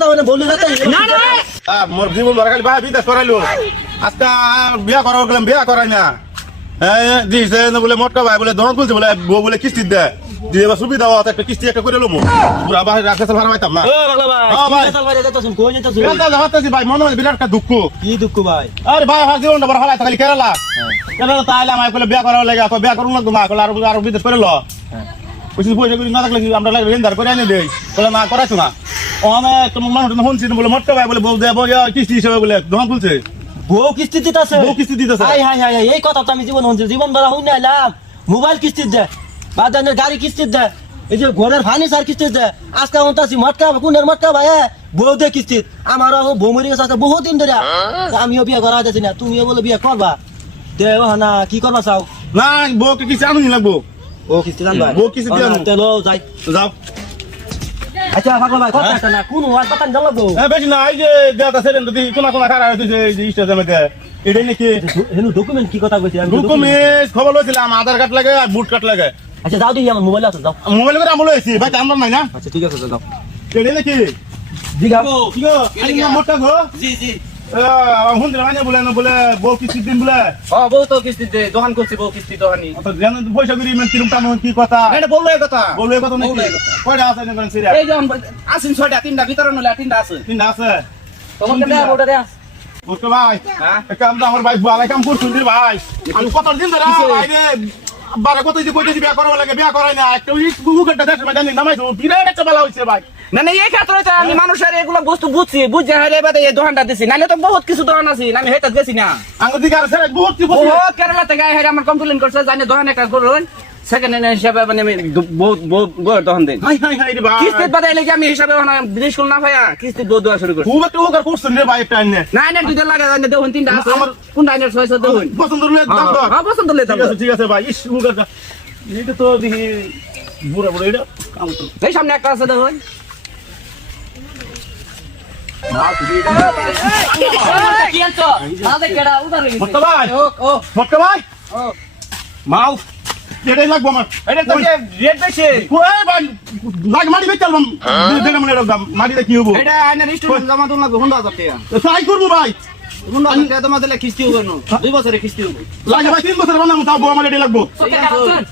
কথা বলে বললি না না না মোর জীবন ধরে খালি ভাই বিদেশ করাইলো আজকে বিয়া করা গেলাম বিয়া করাই না হ্যাঁ দিছে বলে মোটকা ভাই বলে দহন খুলছে বলে বউ বলে কিস্তি দেয় দিয়ে এবার সুবিধা একটা কিস্তি একটা করে লোমো পুরা ভাই রাখতে ভাড়া পাইতাম না ও পাগলা ভাই হ্যাঁ ভাই সাল ভাই যাইতাছুন কই যাইতাছুন হাতাছি ভাই মনে হয় বিরাট একটা দুঃখ কি দুঃখ ভাই আরে ভাই আমার জীবনটা বড় হালাই খালি কেরালা কেরালা তাইলে আমায় বলে বিয়া করার লাগে বিয়া করুন লাগতো না বলে আরো বিদেশ করে লো পয়সা করি না থাকলে আমরা লাগে রেন্দার করে এনে দেই বলে না করাইছো না অনেক তোমার মানুষ শুনছি বলে মোটকা ভাই বলে বউ দেবো কিস্তি হিসেবে বলে দহন খুলছে বউ কিস্তি দিতাছে বউ কিস্তি দিতেছে হাই হাই হাই এই কথা তো আমি জীবন হচ্ছে জীবন বড় হই না এলাম মোবাইল কিস্তি দে বাজানের গাড়ি কিস্তি দে এই যে ঘরের ফার্নিচার কিস্তি দে আজকে হন্তাছি মটকা কোনের মটকা ভাই বউ দে কিস্তি আমার বউ মরে গেছে বহুত দিন ধরে আমিও বিয়ে করা যাচ্ছি না তুমিও বলে বিয়ে করবা দে না কি করবা চাও না বউকে কিস্তি আনুনি লাগবো ও কিস্তি জানবা বউ কিস্তি দিয়ে আনো। চলো যাই যাও আচ্ছা পাগলা ভাই কথা একটা না কোন ওয়াজ পাতান জানলো গো বেশি না এই যে দেওয়া সেদিন যদি কোনা কোনা খারাপ হয়েছে এই যে স্টেজে এটাই নাকি হেনু ডকুমেন্ট কি কথা কইছি আমি ডকুমেন্ট খবর লইছিলাম আধার কার্ড লাগে আর বুট কার্ড লাগে আচ্ছা যাও দিই আমার মোবাইল আছে যাও মোবাইল করে আমল হয়েছি ভাই আমার নাই না আচ্ছা ঠিক আছে যাও এটাই নাকি দিগা কি গো আমি মোটা গো জি জি হুন মানে বলে না বলে বউ কিস্তি দিন বলে বউ তো কিস্তি দে দোকান করছি বউ কিস্তি দোকানি পয়সা করি কিরম টানো কি কথা এটা বললো এই কথা বললে কথা নাকি কয়টা আছে না সিরিয়া এই যে আসেন 6টা 3টা ভিতরে নলে 3টা আছে তিনটা আছে তোমাকে দেয়া ওটা দেয়া বুঝতে ভাই হ্যাঁ? কাম তো আমার ভাই ভালো কাম করছুন রে ভাই আমি কত দিন ধরে ভাই রে বারে কত দিন কইতেছি বিয়া করব লাগে বিয়া করাই না একটা উই গুগুটা দেশ মা জানি নামাইছো বিরাট একটা বালা হইছে ভাই না না এই ক্ষেত্রে তো আমি মানুষের এগুলো বস্তু বুঝে হারে বাদে এই দোকানটা দিছি নালে তো বহুত কিছু দোকান আছে আমি হেটা গেছি না আঙ্গুর দিকে আর স্যার বহুত কি বহুত কেরালা থেকে হারে আমার কমপ্লেইন করছে জানি দোকানে কাজ করুন সেকেন্ড হ্যান্ড হিসাবে মানে আমি বহুত বহুত দোকান দেই হাই হাই হাই রে ভাই কিস্তি বাদে এলে কি আমি হিসাবে বিদেশ করল না ভাইয়া কিস্তি বহুত দেওয়া শুরু করছি খুব একটা উপকার করছুন রে ভাই একটা আইনে না না দুইটা লাগে জানি দেখুন 3টা আছে আমার কোনটা আইনের 600 দেখুন পছন্দ হলে দাম দাও হ্যাঁ পছন্দ হলে ঠিক আছে ঠিক আছে ভাই ইস উপকার এটা তো দেখি বুড়া বুড়া এটা কাম তো এই সামনে একটা আছে দেখুন কি আনছো দাদা কেডা উদার হইছে মটকা ভাই ও মটকা ভাই মাউ এটাই লাগবো আমার এটা তো রেট বেশি ওই ভাই লাগ মাটি বেচ চলবাম দেড় মনে দাম মাটিতে কি হবো এটা আইনের রেস্টুরেন্ট জমা তো লাগবে 100,000 টাকা ট্রাই করবো ভাই 100,000 টাকা তোমার দিলে কিস্তি হবে না 2 বছরে কিস্তি হবে লাগে ভাই 3 বছর বানাবো তাও আমার এটাই লাগবো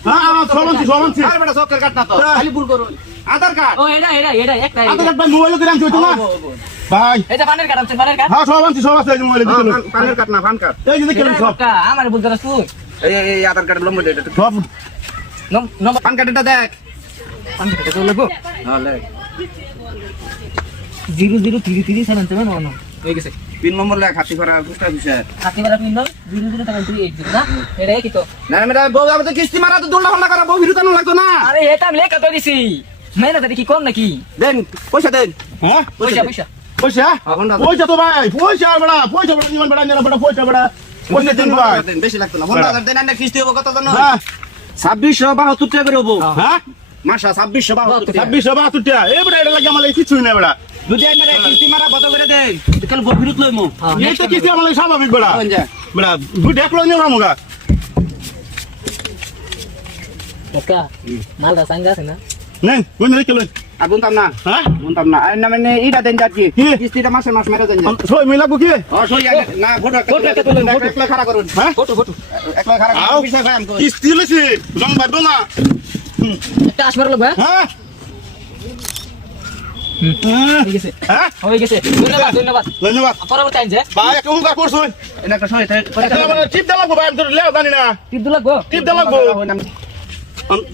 হ্যাঁ সমানছি আর বেটা সরকার কাট না তো খালি ভুল করুন আধার কার্ড ও এটা একটা আধার কার্ড মোবাইল করে আনছি হইতো না ভাই এটা পানের কার্ড আছে পানের কার্ড হ্যাঁ সব আছে মোবাইলে দিতে পানের কার্ড না পান কার্ড এই যে দেখেন সব আমার বলতে রাখছো এই আধার কার্ডের নম্বর এটা সব নম্বর পান কার্ডটা দেখ পান কার্ড তো লাগবো হ্যাঁ লে 003337 না হয়ে গেছে পিন নম্বর লেখ হাতি করা পোস্ট অফিসে আপনি বলা পিন 003380 না এটা কি তো না মেরা বউ আমাদের কিস্তি মারা তো দুলটা হল্লা করা বউ বিরুদ্ধে লাগতো না আরে এটা আমি লেখা তো দিছি মেহনত কি কম নাকি দেন পয়সা দেন হ্যাঁ পয়সা পয়সা পয়সা পয়সা তো ভাই পয়সা বড় নিমান বড় নিমান বড় পয়সা দিন ভাই দেন বেশি লাগতো না 100,000 দেন না কিস্তি হবে কত জানো হ্যাঁ 2672 টাকা করে হবো হ্যাঁ মাসা 2672 টাকা 2672 টাকা এই বড় এটা লাগে আমার কিছুই না বড় যদি আমরা কিস্তি মারা কত করে দেন কাল বউ বিরুদ্ধ লইমু এই তো কিছু আমার স্বাভাবিক বড় কোন যা বড় দুই দেখলো নিও আমগা কাকা মালদা সাঙ্গা আছে না নেন কোন রে কেলো আগুন তাম না হ্যাঁ বুনতাম না আর না মানে ইটা দেন যাচ্ছি কি? কিস্তিটা মাসে মাস মেরে দেন সই মিলাবো কি ও সই আগে না ফটো একটা তুলেন একলা খাড়া করুন হ্যাঁ ফটো একলা খাড়া আও। করুন পিছা খাম কই কিস্তি লইছি রং বাদবো না একটা আসবার লাগবে হ্যাঁ ঠিক আছে হ্যাঁ হয়ে গেছে ধন্যবাদ ধন্যবাদ ধন্যবাদ পরবর্তী আইনছে ভাই একটা উপকার করছো এটা একটা সই টিপ দেওয়া লাগবো ভাই আমি তো লেও জানি না টিপ লাগবো টিপ দেওয়া লাগবো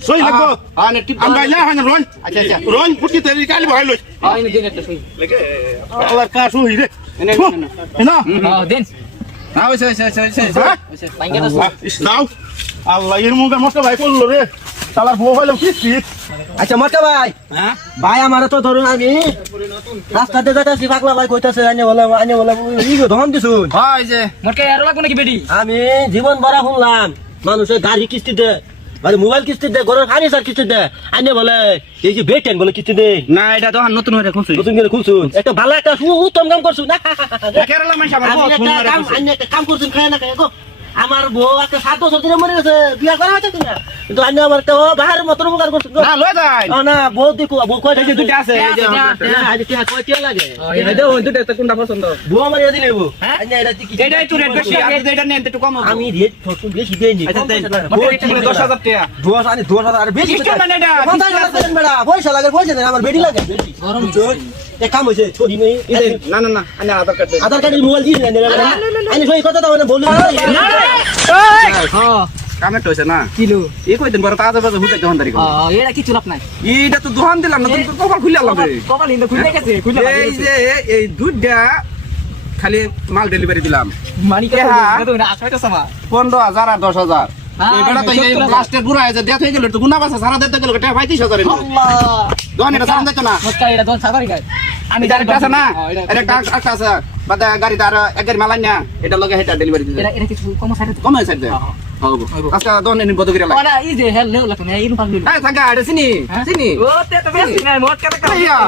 সই লাগবো হ্যাঁ নে টিপ আমি ভাইলা হান রন আচ্ছা আচ্ছা রন ফুটি তেরি কালি ভাই লই হ্যাঁ ইনি দিন একটা সই আল্লাহ কা সুই রে এনে না হ্যাঁ দিন হ্যাঁ ওই সই হ্যাঁ পাইঙ্গা দাও নাও আল্লাহ এর মুখে মস্ত ভাই করলো রে শালার বউ হইলো কিস্তি আচ্ছা মটকা ভাই হ্যাঁ ভাই আমার তো ধরুন আমি রাস্তাতে যাইতাছি পাগলা ভাই কইতাছে আনে বলে ই ধন দিছুন হয় যে মোটকে আর লাগবো নাকি বেডি আমি জীবন ভরা শুনলাম মানুষের গাড়ি কিস্তি দে মানে মোবাইল কিস্তি দে ঘরের ফার্নিচার কিস্তি দে আনে বলে এই যে বেটেন বলে কিস্তি দে না এটা তো নতুন হয়ে খুলছি নতুন করে খুলছুন একটা ভালো একটা উত্তম কাম করছুন না কেরালা মাইশ আমার আমি বহুত একটা কাম করছুন খায় না খায় গো আমার বউ একটা 7 বছর ধরে মরে গেছে, বিয়া করা হয়েছে কিনা? কিন্তু আমি আমার একটা বাহারের মতন উপকার করছি গো। না লয়ে যাই ও না, বউ দেখো, বউ কয় এই যে দুটো আছে এই যে কে লাগে? এই যে ওই দুটো তো কোনটা পছন্দ বউ আমার এদিকে নেব। আইনা এটা কি? এটা একটু রেট বেশি আর এটা নেন একটু কম হবে আমি রেট একটু বেশি দেইনি। আচ্ছা দেন বউ এটা 10000 টাকা 10,000 আর বেশি। কিস্তি মানে এটা, 50,000 দেন বেটা, পয়সা লাগে, পয়সা দেন, আমার বেডি লাগে বেশি। গরম বুঝছো? এক কাম হইছে, ছড়ি নেই। না না না আমি আধার কার্ড দেন আধার কার্ডের মোবাইল দিয়ে দেন। আমি সই কথা তাহলে বলুন। হ্যাঁ কামে তো হইছে না কিলো এই কই দিন বড় তাজা বাজা হুতে দোকান তারিখ এটা কিছু লাভ নাই এইটা তো দোকান দিলাম না তুমি তো কপাল খুলে আলাম রে কপাল ইন্দা খুলে গেছে খুলে এই যে এই দুধটা খালি মাল ডেলিভারি দিলাম মানি কে হ্যাঁ। তো না আসাইতো সমা 15,000 আর 10,000 হ্যাঁ, এই বেটা তো এই 70,000 প্লাস্টিক গুড়া আছে দেখ হয়ে গেল তো গুনা বাসা সারা দিতে গেল টাকা 35,000 এর আল্লাহ দোকান এটা সারা দিত না মস্কা এটা দন সাবারি গায় আমি জানি আছে না এটা একটা আছে বাদা গাড়ি তার এক গাড়ি মালান না এটা লগে হেটা ডেলিভারি দিতে এটা কিছু কম সাইড কম হয়েছে দে হবো আজকে দোকান এনে বড় করে লাগে ওরা এই যে হেল লেও লাগনে এই রূপ লাগনে হ্যাঁ থাকা এটা চিনি চিনি ও তে তো বেশি না মোট কত ইয়া